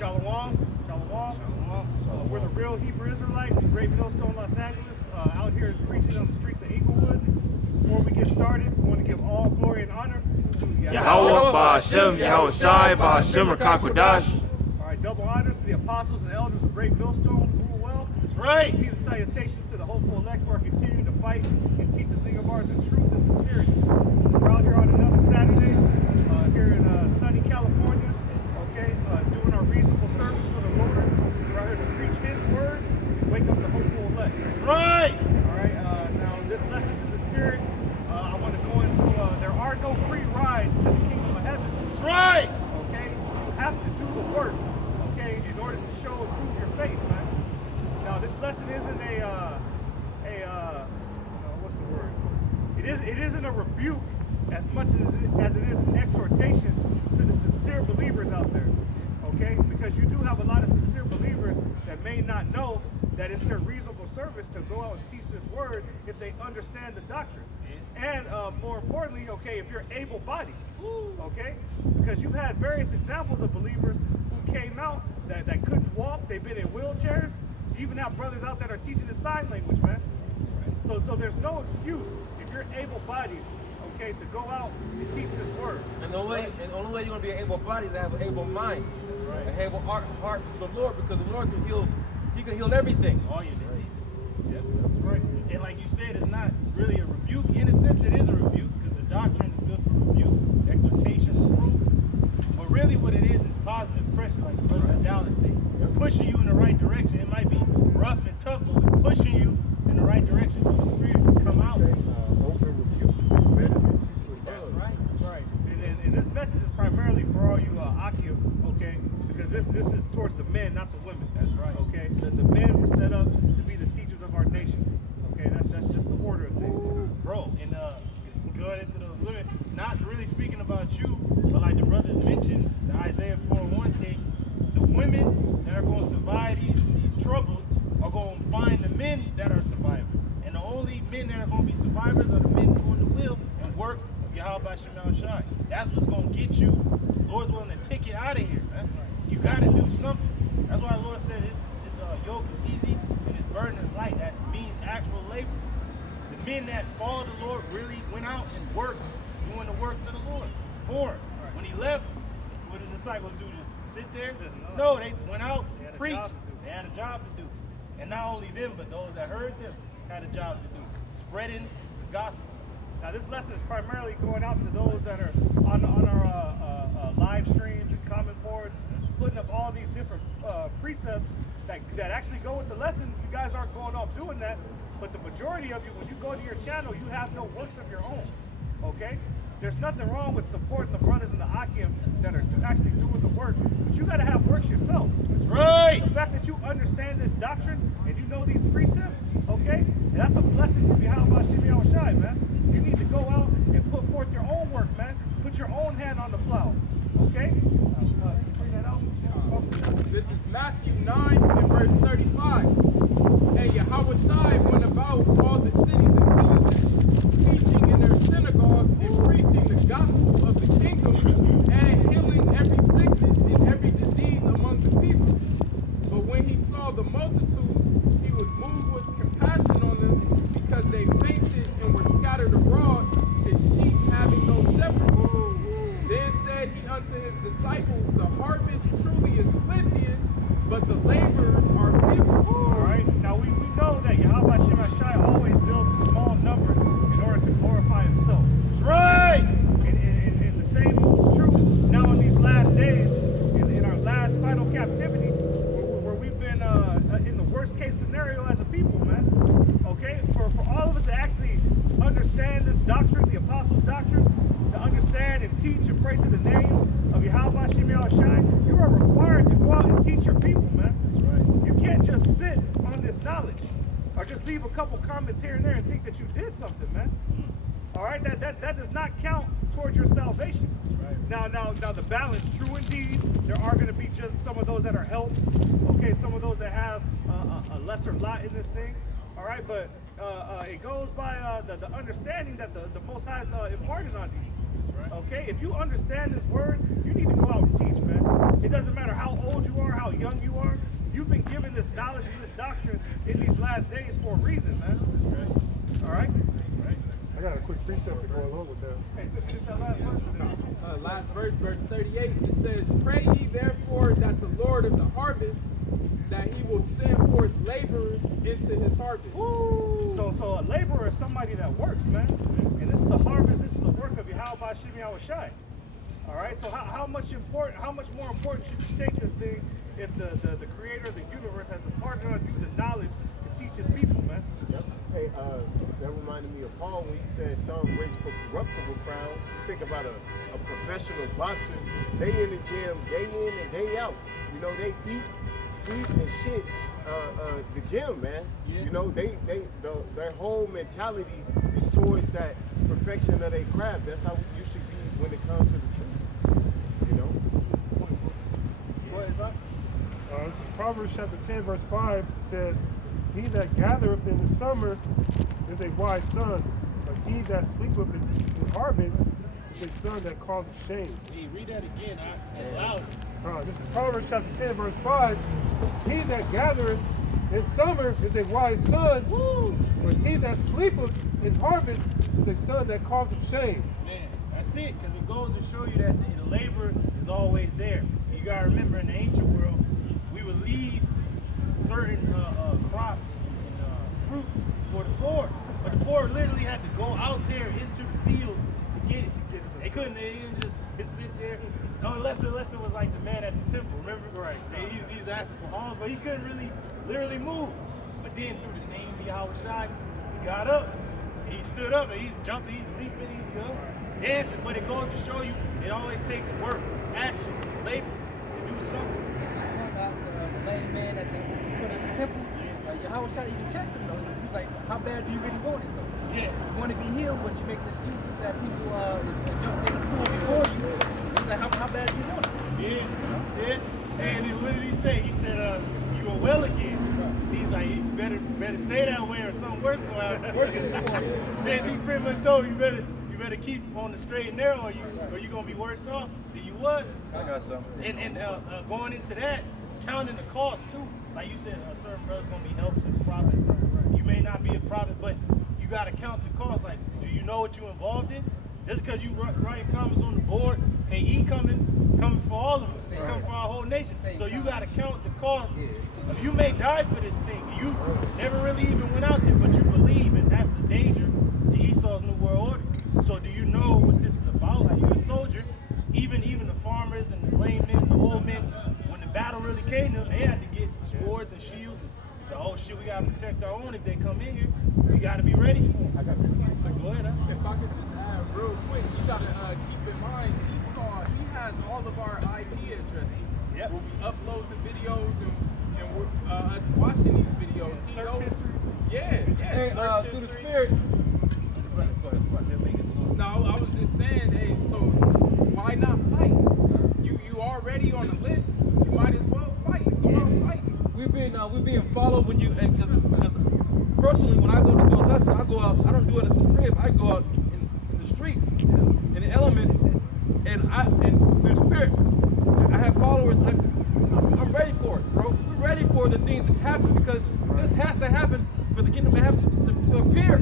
Shalom. We're the real Hebrew Israelites, Great Millstone, Los Angeles, out here preaching on the streets of Inglewood. Before we get started, we want to give all glory and honor to Yahweh, Ba'ashem, Yahweh Shai, Ba'ashem, Rakakwadash. All right, double honors to the apostles and elders of Great Millstone who rule well. That's right. Peace and salutations to the hopeful elect who are continuing to fight and teach this thing of ours in truth and sincerity. We're out here on another Saturday here in sunny California, okay, doing our reasonable service for the Lord. We're out here to preach His word, wake up the hopeful elect. That's right. All right, now this lesson in the Spirit, I want to go into, there are no free rides to the kingdom of heaven. That's right. Okay, you have to do the work, okay, in order to show and prove your faith, man. Now this lesson isn't what's the word? It isn't a rebuke as much as it is an exhortation to the sincere believers out there, okay? Because you do have a lot of sincere believers that may not know that it's their reasonable service to go out and teach this word if they understand the doctrine. And more importantly, okay, if you're able-bodied, okay? Because you've had various examples of believers who came out that couldn't walk, they've been in wheelchairs. You even have brothers out that are teaching in sign language, man. So there's no excuse if you're able-bodied, okay, to go out and teach this word. And the only way you're going to be able body is to have an able mind. That's right. An able heart to the Lord, because the Lord can heal. He can heal everything. All your diseases. Yep, that's right. And like you said, it's not really a rebuke. In a sense, it is a rebuke because the doctrine is good for rebuke, exhortation, proof. But really what it is positive pressure, like the brother Dallas said. We're pushing you in the right direction. It might be rough and tough, but we're pushing you in the right direction through the Spirit to come out. Open rebuke is better than secret That's love. right. Right. And this message is primarily for all you Akim, okay? Because this is towards the men, not the women. That's right. Okay? The men were set up to be the teachers of our nation. Okay? That's just the order of things. Bro, and going into those women, not really speaking about you, but like the brothers mentioned, the Isaiah 4:1 thing, the women that are going to survive these troubles are going to find the men that are survivors. And the only men that are going to be survivors are the men doing the will and work of Yahweh Shemel Shai. That's what's going to get you. The Lord's willing to take it out of here, man. You got to do something. That's why the Lord said his yoke is easy and his burden is light. That means actual labor. The men that followed the Lord really went out and worked, doing the works of the Lord. When he left, what did the disciples do? Just sit there? No, they went out, preached. They had a job to do. And not only them, but those that heard them had a job to do, spreading the gospel. Now this lesson is primarily going out to those that are on our live streams and comment boards, putting up all these different precepts that actually go with the lesson. You guys aren't going off doing that, but the majority of you, when you go to your channel, you have no works of your own, okay? There's nothing wrong with supporting the brothers in the Akim that are actually doing the work, but you got to have works yourself. That's right. The fact that you understand this doctrine and you know these precepts, okay, and that's a blessing from Yahweh Shemel Shai, man. You need to go out and put forth your own work, man. Put your own hand on the plow, okay? Can you bring that out? This is Matthew 9 and verse 35. And Yahweh Shai went about all the cities and villages, teaching in their synagogues and preaching the gospel of the kingdom and healing every sickness and every disease among the people. But when he saw the multitudes, he was moved with compassion on them because they fainted and were scattered abroad, his sheep having no shepherd. Then said he unto his disciples, the harvest truly is plenteous, but the laborers are few. All right. Now we know that Yahweh Shemel Shai always deals with small numbers in order to glorify Himself. That's right. And the same holds true now in these last days, in our last final captivity, where we've been in the worst case scenario as a people, man. Okay. For all of us to actually understand this doctrine, the apostles' doctrine, to understand and teach and pray to the name of Yahweh Shemel Shai, you are required to go out and teach your people, man. That's right. You can't just sit on this knowledge or just leave a couple comments here and there and think that you did something, man. All right, that does not count towards your salvation. Right. Now the balance, true indeed. There are going to be just some of those that are helped. Okay, some of those that have a lesser lot in this thing. All right, but it goes by the understanding that the Most High is imparted on you. Right. Okay, if you understand this word, you need to go out and teach, man. It doesn't matter how old you are, young you are, you've been given this knowledge and this doctrine in these last days for a reason, man. All right? I got a quick precept to go along with that. Hey, finish that last verse. No. Last verse, verse 38, it says, "Pray ye therefore that the Lord of the harvest, that he will send forth laborers into his harvest." Woo! So a laborer is somebody that works, man. And this is the harvest, this is the work of Yahweh Shem Yahushai. All right, so how much more important should you take this thing if the creator of the universe has imparted on you the knowledge to teach his people, man? Yep. Hey, that reminded me of Paul when he said some race for corruptible crowns. You think about a professional boxer, they in the gym day in and day out. You know, they eat, sleep, and shit. The gym, man. Yeah. You know, their whole mentality is towards that perfection of their craft. That's how you should be when it comes to the truth. You know. What is up? This is Proverbs chapter 10, verse 5. It says, "He that gathereth in the summer is a wise son, but he that sleepeth in harvest is a son that causeth shame." Hey, read that again, and loud. This is Proverbs chapter 10, verse 5. "He that gathereth in summer is a wise son, but he that sleepeth in harvest is a son that causeth shame." Man, that's it, because it goes to show you that the labor is always there. You gotta remember, in the ancient world, we would leave certain crops and fruits for the poor, but the poor literally had to go out there into the field to get it. They couldn't just sit there, unless it was like the man at the temple. Remember, right? He was asking for alms, but he couldn't really literally move. But then through the name of Yahushua, he got up. He stood up and he's jumping, he's leaping, he's dancing. But it goes to show you, it always takes work, action, labor to do something. The lame man at the foot of the temple, Yahushua even checked him though. He was like, "How bad do you really want it though? Yeah. You want to be healed, but you make excuses that people jumped in the pool before you." He's like, how bad do you want it? Yeah. And what did he say? He said, "You are well again." He's like, "You better stay that way, or something worse gonna happen to you." Man, he pretty much told you better keep on the straight and narrow, or you gonna be worse off than you was. I got something. And going into that, counting the cost too. Like you said, a certain brother's gonna be helps and prophets. You may not be a prophet, but you gotta count the cost. Like, do you know what you involved in? Just because you write comments on the board, hey, he coming for all of us. He coming for our whole nation. So you gotta count the cost. You may die for this thing. You never really even went out there, but you believe, and that's the danger to Esau's New World Order. So do you know what this is about? Like, you're a soldier. Even the farmers and the lame men, the old men, when the battle really came to them, they had to get swords and shields. And the whole shit, we gotta protect our own if they come in here. We gotta be ready for them. So go ahead, huh? If I could just add real quick, you gotta keep in mind, he has all of our IP addresses. Yep. When we upload the videos and we're, us watching these videos, he Search knows. history. Yeah. Hey, Search through the history. spirit. No, I was just saying, hey, so why not fight? You already on the list. You might as well fight. Go out fight. We're being followed when you, and because personally, when I go to do a lesson, I go out. I don't do it at the crib. I go out in the streets, in the elements, and through the spirit, I have followers. I'm ready for it, bro. We're ready for the things that happen because this has to happen for the kingdom to appear.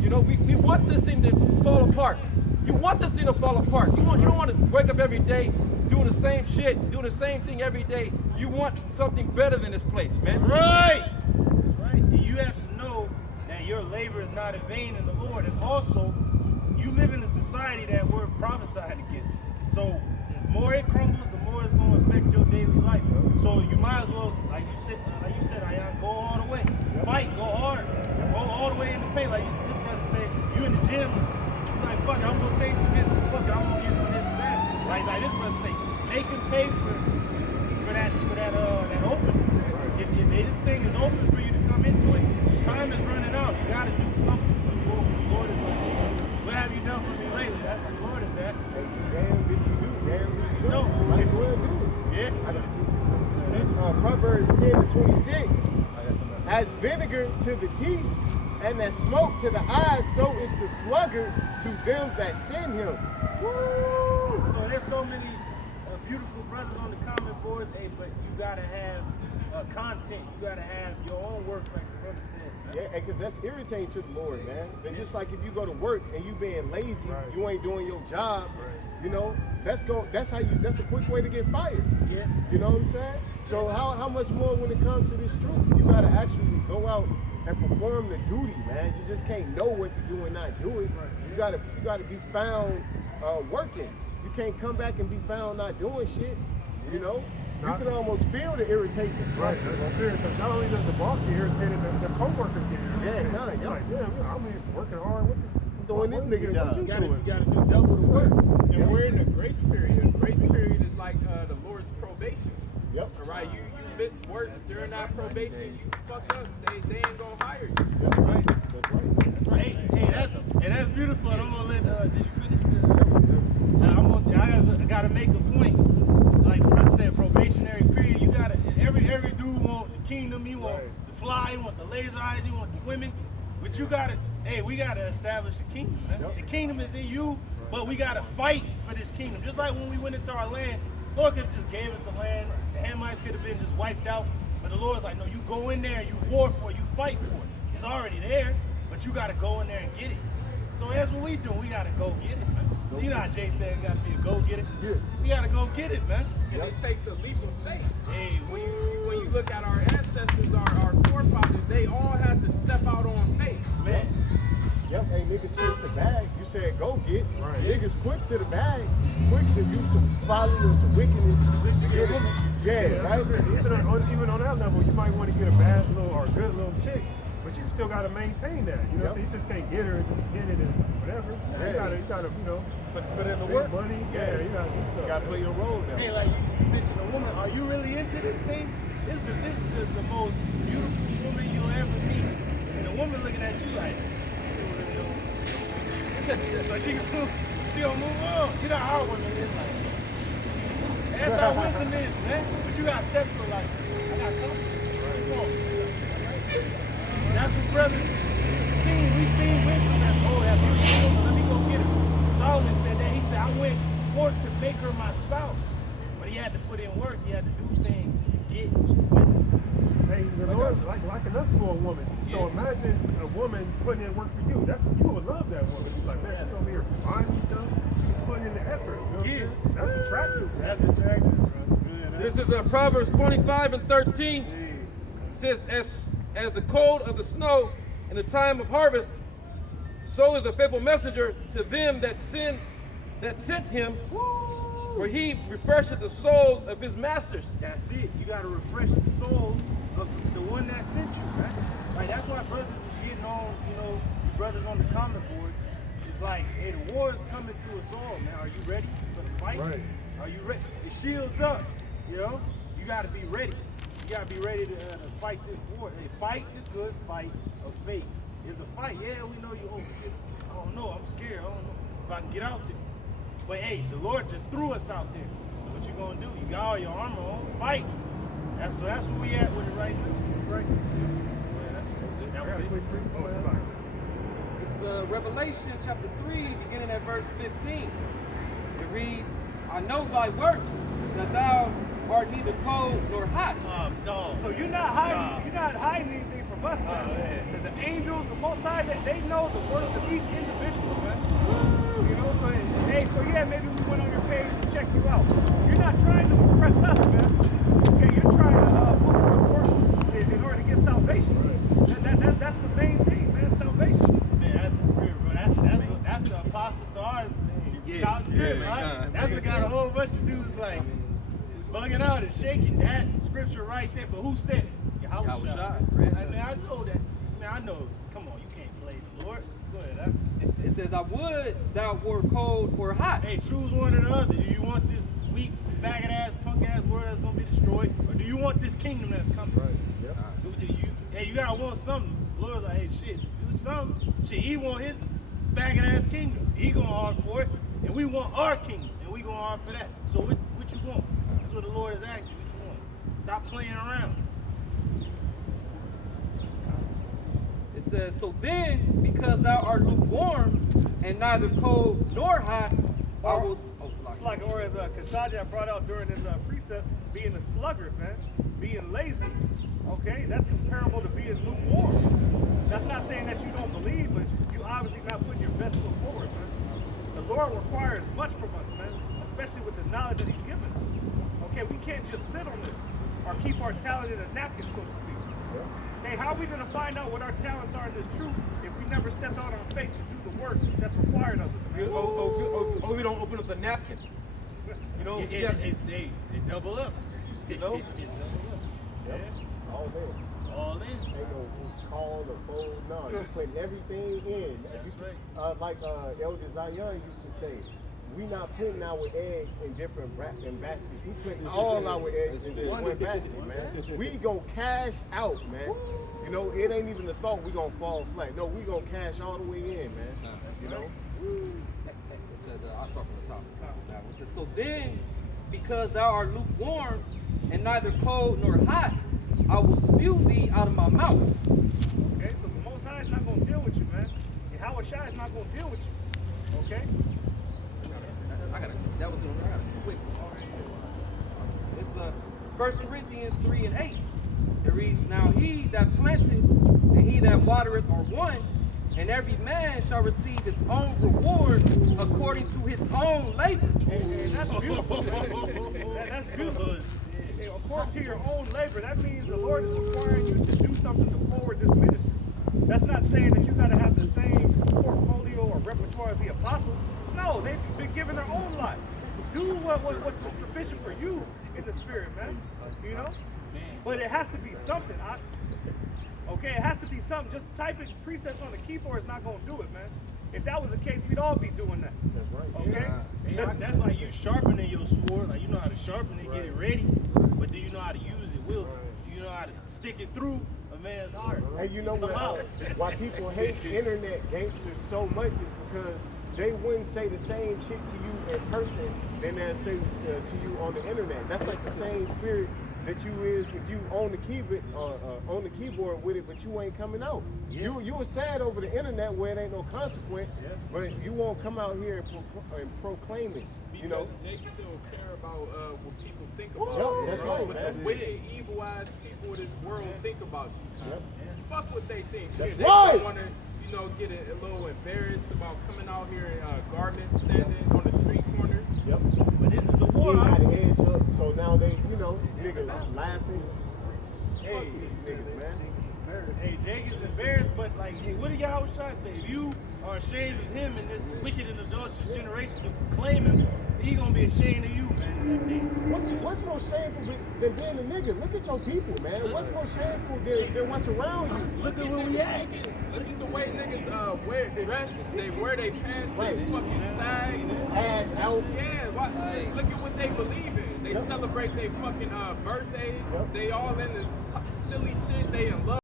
You know, we want this thing to fall apart. You want this thing to fall apart. You don't want to wake up every day doing the same shit, doing the same thing every day. You want something better than this place, man. Right. That's right. And you have to know that your labor is not in vain in the Lord. And also, you live in a society that we're prophesying against. So the more it crumbles, the more it's going to affect your daily life. So you might as well, like you said, Ayan, go all the way. Fight, go hard. Go all the way in the paint. Like this brother said, you in the gym, you're like, fuck it, I'm going to take some hits, fuck it, I'm going to get some hits back. Like this brother say, they can pay for that opening. If this thing is open for you to come into it, time is running out. You got to do something for the Lord. The Lord is like, hey, what have you done for me lately? That's what the Lord is at. Damn if you do, damn if you No. don't. Might as well do it. Yeah. I gotta keep this. This Proverbs 10:26. As vinegar to the teeth and as smoke to the eyes, so is the sluggard to them that send him. Woo! So there's so many beautiful for brothers on the comment boards, hey, but you gotta have content. You gotta have your own works, like the brother said. Yeah, because that's irritating to the Lord, man. It's just like if you go to work and you being lazy, Right. you ain't doing your job. Right. You know, that's a quick way to get fired. Yeah. You know what I'm saying? So how much more when it comes to this truth? You gotta actually go out and perform the duty, man. You just can't know what to do and not do it. You gotta be found working. You can't come back and be found not doing shit. You know? You can almost feel the irritation. Right, that's serious. Because not only does the boss get irritated, the co-workers get irritated. Yeah, kinda, You're like, damn, I'm here working hard. What Doing this nigga job. What You you gotta doing? do double the work. And we're in a grace period. A grace period is like the Lord's probation. Yep. All right, you miss work during that probation, you fuck up, they ain't gonna hire you. Right? That's right. Hey, that's beautiful. And I'm gonna let. Did you finish the? I gotta make a point. Like brother said, probationary period. You gotta. Every dude want the kingdom. He want the fly. He want the laser eyes. He want the women. But you gotta. Hey, we gotta establish the kingdom. Man. The kingdom is in you, but we gotta fight for this kingdom. Just like when we went into our land, Lord could have just gave us the land. The Hamites could have been just wiped out. But the Lord's like, no, you go in there, you war for it, you fight for it. It's already there, but you gotta go in there and get it. So that's what we do. We gotta go get it, man. You know how Jay said we gotta be a go-getter? Yeah. We gotta go get it, man. And it takes a leap of faith. Hey, When you look at our ancestors, our forefathers, they all had to step out on faith. man. Yep, hey, niggas chase the bag. You said go get. Right. Niggas quick to the bag. Quick to do some folly or some wickedness. To get it. Yeah, right? Even on that level, you might want to get a bad little or a good little chick, but you still got to maintain that. You know, Yep. so you just can't get her and just get it and whatever. Yeah. You gotta, you know, Put in the make work. money. Yeah, you gotta do stuff. You gotta play your role now. Hey, like you mentioned a woman, are you really into this thing? This is the most beautiful woman you'll ever meet. And the woman looking at you like, so she gonna move on. You know how our women is like. And that's how wisdom is, man. But you gotta step to it like, I got confidence. Come on. That's what brothers we seen wisdom as, oh, that beautiful woman, let me go get her. Solomon said that. He said, I went forth to make her my spouse. But he had to put in work. He had to do things to get wisdom. Hey, the Lord's liking us to a woman. So imagine a woman putting in work for you. You would love that woman. You're like, man, she's over here finding stuff. She's putting in the effort. You know what I'm saying? That's attractive. That's attractive, bro. Good. This is Proverbs 25 and 13. It says, as the cold of the snow in the time of harvest, so is a faithful messenger to them that sent him, for he refresheth the souls of his masters. That's it. You got to refresh the souls of the one that sent you, right? Like, that's why brothers is getting on, you know, brothers on the comment boards. It's like, hey, the war is coming to us all, man. Are you ready for the fight? Right. Are you ready? The shield's up, you know? You got to be ready. You got to be ready to fight this war. Hey, fight the good fight of faith. It's a fight. Yeah, we know you, oh, shit. I don't know. I'm scared. I don't know if I can get out there. But hey, the Lord just threw us out there. So what you gonna do? You got all your armor on. Fight. That's where we at with it right now. Right. Yeah, that was it. It's Revelation chapter 3, beginning at verse 15. It reads, I know thy works, that thou art neither cold nor hot. Dog. So you're not hiding anything from us, man. The angels, the Most High, they know the worst of each individual, man. You know, so hey, so yeah, maybe we went on your page and checked you out. You're not trying to impress us, man. Okay, you're trying to look for a course in order to get salvation. That's the main thing, man. Salvation. Man, that's the spirit, bro. That's the apostle to ours. Top spirit, right? That's what got a whole bunch of dudes like bugging out and shaking. That scripture right there. But who said it? Yahushua. I mean, I know that. Man, I know. Come on, you can't play the Lord. Go ahead. It says, I would thou were cold or hot. Hey, choose one or the other. Do you want this weak, faggot ass, punk ass world that's gonna be destroyed, or do you want this kingdom that's coming? Right. Yep. You gotta want something. The Lord's like, hey, shit, do something. Shit, he want his faggot ass kingdom. He gonna hard for it, and we want our kingdom, and we gonna hard for that. So what you want? That's what the Lord is asking you. What you want? Stop playing around. It says, so then, because thou art lukewarm and neither cold nor hot, I will. It's like, or as Kasaja brought out during his precept, being a sluggard, man, being lazy. Okay, that's comparable to being lukewarm. That's not saying that you don't believe, but you obviously not putting your best foot forward, man. The Lord requires much from us, man, especially with the knowledge that He's given us. Okay, we can't just sit on this or keep our talent in a napkin, so to speak. Hey, how are we going to find out what our talents are in this truth if we never stepped out on faith to do the work that's required of us? Man? Or we don't open up the napkin. You know, They double up. You know? It double up. Yeah. All in. All in. Ain't no call or fold. No, you put everything in. That's right. Like Elder Zion used to say, we not putting our eggs in different baskets. We putting all our eggs in this one basket, man. We gonna cash out, man. You know, it ain't even a thought we gonna fall flat. No, we gonna cash all the way in, man. You know? It says, I'll start from the top. Now, it says, so then, because thou art lukewarm and neither cold nor hot, I will spew thee out of my mouth. Okay, so the Most High is not going to deal with you, man. Yahweh Shai is not going to deal with you. Okay? That was going to quick. It's 1 Corinthians 3 and 8. It reads, now he that planteth and he that watereth are one, and every man shall receive his own reward according to his own labor. And that's beautiful. That's beautiful. According to your own labor, that means the Lord is requiring you to do something to forward this ministry. That's not saying that you got to have the same portfolio or repertoire as the apostles. No, they've been given their own life. Do what's sufficient for you in the spirit, man. You know? But it has to be something. Okay, it has to be something. Just typing precepts on the keyboard is not going to do it, man. If that was the case, we'd all be doing that. That's right. Okay? Yeah. That's like you sharpening your sword. Like you know how to sharpen it, get it ready, but do you know how to use it? Do you know how to stick it through a man's heart? And you know what? Why people hate internet gangsters so much is because they wouldn't say the same shit to you in person than they'll say to you on the internet. That's like the same spirit that you is if you on the keyboard with it, but you ain't coming out. Yeah. You were sad over the internet where it ain't no consequence, but you won't come out here and proclaim it. You know. Jake still care about what people think about Yep, you. that's bro. right. What That's the it. wicked, evil-eyed people of this world think about you. Yep. Fuck what they think. That's they right. don't want to, get a little embarrassed about coming out here in garments, standing on the street corner. Yep. But this is the war. He got the edge up, so now they, niggas laughing. Hey, These niggas, man. Hey, Jake is embarrassed, but like, hey, what are y'all trying to say? If you are ashamed of him in this wicked and adulterous generation to proclaim him, he gonna be ashamed of you, man, in that day. What's more shameful than being a nigga? Look at your people, man. What's more shameful than what's around you? Look at where we at. Look at the way niggas wear dress. They wear their pants. Right. They fucking sag. Ass out. Yeah. Look at what they believe in. They celebrate their fucking birthdays. Yep. They all in the silly shit. They in love.